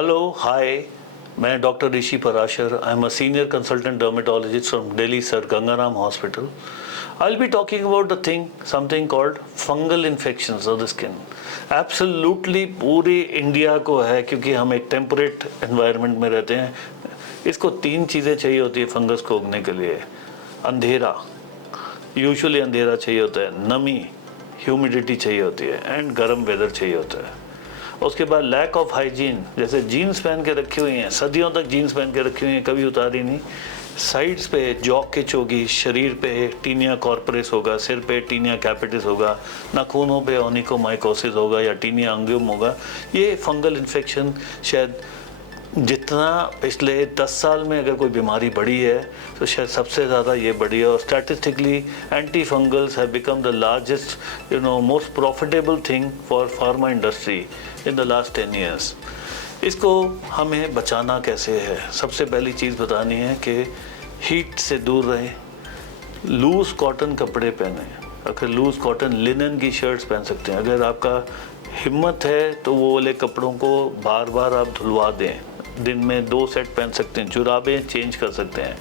Hello hi, मैं doctor Rishi Parashar. I am a senior consultant dermatologist from Delhi sir Gangaram hospital. I will be talking about the thing something called fungal infections of the skin. Absolutely पूरी India को है, क्योंकि हम एक temperate environment में रहते हैं. इसको तीन चीज़ें चाहिए होती है फंगस को उगने के लिए. अंधेरा, यूजुअली अंधेरा चाहिए होता है, नमी ह्यूमिडिटी चाहिए होती है, एंड गर्म वेदर चाहिए होता है. उसके बाद लैक ऑफ हाइजीन, जैसे जीन्स पहन के रखी हुई हैं, सदियों तक जीन्स पहन के रखी हुई हैं, कभी उतारी नहीं. साइड्स पे जॉक किच होगी, शरीर पे टीनिया कॉर्पोरेस होगा, सिर पे टीनिया कैपिटिस होगा, नाखूनों पे ओनिकोमाइकोसिस होगा या टीनिया अंगियम होगा. ये फंगल इन्फेक्शन शायद जितना पिछले 10 साल में अगर कोई बीमारी बढ़ी है तो शायद सबसे ज़्यादा ये बढ़ी है. और statistically anti fungals have become the largest most profitable thing for pharma industry in the last 10 years. इसको हमें बचाना कैसे है? सबसे पहली चीज़ बतानी है कि हीट से दूर रहें, लूज़ कॉटन कपड़े पहने. अगर लूज़ कॉटन लिनन की शर्ट्स पहन सकते हैं. अगर आपका हिम्मत है तो वो वाले कपड़ों को बार बार आप धुलवा दें. दिन में 2 सेट पहन सकते हैं. जुराबें चेंज कर सकते हैं.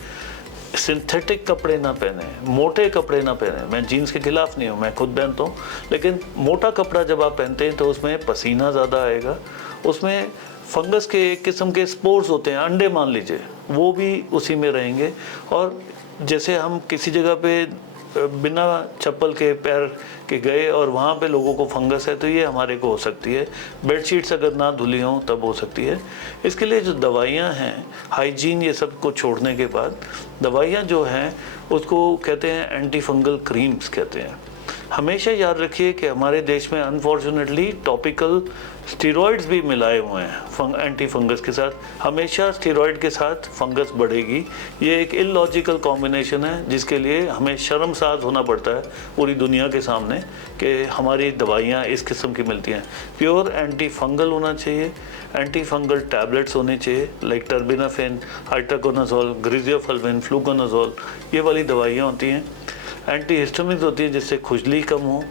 सिंथेटिक कपड़े ना पहने, मोटे कपड़े ना पहने. मैं जीन्स के खिलाफ नहीं हूँ, मैं खुद पहनता हूँ, लेकिन मोटा कपड़ा जब आप पहनते हैं तो उसमें पसीना ज़्यादा आएगा. उसमें फंगस के एक किस्म के स्पोर्स होते हैं, अंडे मान लीजिए, वो भी उसी में रहेंगे. और जैसे हम किसी जगह पे बिना चप्पल के पैर के गए और वहाँ पे लोगों को फंगस है तो ये हमारे को हो सकती है. बेडशीट्स अगर ना धुली हों तब हो सकती है. इसके लिए जो दवाइयाँ हैं, हाइजीन ये सब को छोड़ने के बाद दवाइयाँ जो हैं उसको कहते हैं एंटी फंगल क्रीम्स कहते हैं. हमेशा याद रखिए कि हमारे देश में अनफॉर्चुनेटली टॉपिकल स्टेरॉइड्स भी मिलाए हुए हैं एंटी फंगस के साथ. हमेशा स्टेरॉइड के साथ फंगस बढ़ेगी. ये एक इलॉजिकल कॉम्बिनेशन है जिसके लिए हमें शर्मसार होना पड़ता है पूरी दुनिया के सामने कि हमारी दवाइयाँ इस किस्म की मिलती हैं. प्योर एंटी फंगल होना चाहिए. एंटी फंगल टैबलेट्स होने चाहिए, लाइक टर्बिनाफिन, हाइड्रोकोनाजोल, ग्रिजियोफल्विन, फ्लूकोनाजोल, ये वाली दवाइयाँ होती हैं. एंटी हिस्टामिन्स होती है जिससे खुजली कम हो.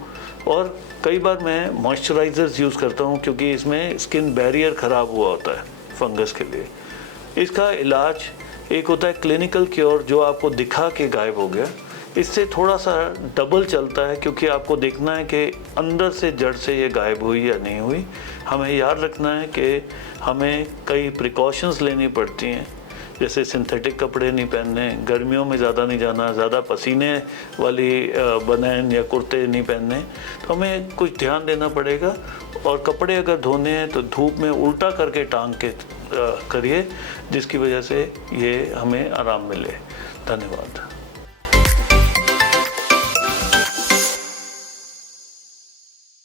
और कई बार मैं मॉइस्चराइज़र्स यूज़ करता हूँ क्योंकि इसमें स्किन बैरियर ख़राब हुआ होता है फंगस के लिए. इसका इलाज एक होता है क्लिनिकल क्योर, जो आपको दिखा के गायब हो गया. इससे थोड़ा सा डबल चलता है क्योंकि आपको देखना है कि अंदर से जड़ से ये गायब हुई या नहीं हुई. हमें याद रखना है कि हमें कई प्रिकॉशंस लेनी पड़ती हैं, जैसे सिंथेटिक कपड़े नहीं पहनने, गर्मियों में ज़्यादा नहीं जाना, ज़्यादा पसीने वाली बनैन या कुर्ते नहीं पहनने. तो हमें कुछ ध्यान देना पड़ेगा. और कपड़े अगर धोने हैं तो धूप में उल्टा करके टांग के करिए, जिसकी वजह से ये हमें आराम मिले. धन्यवाद.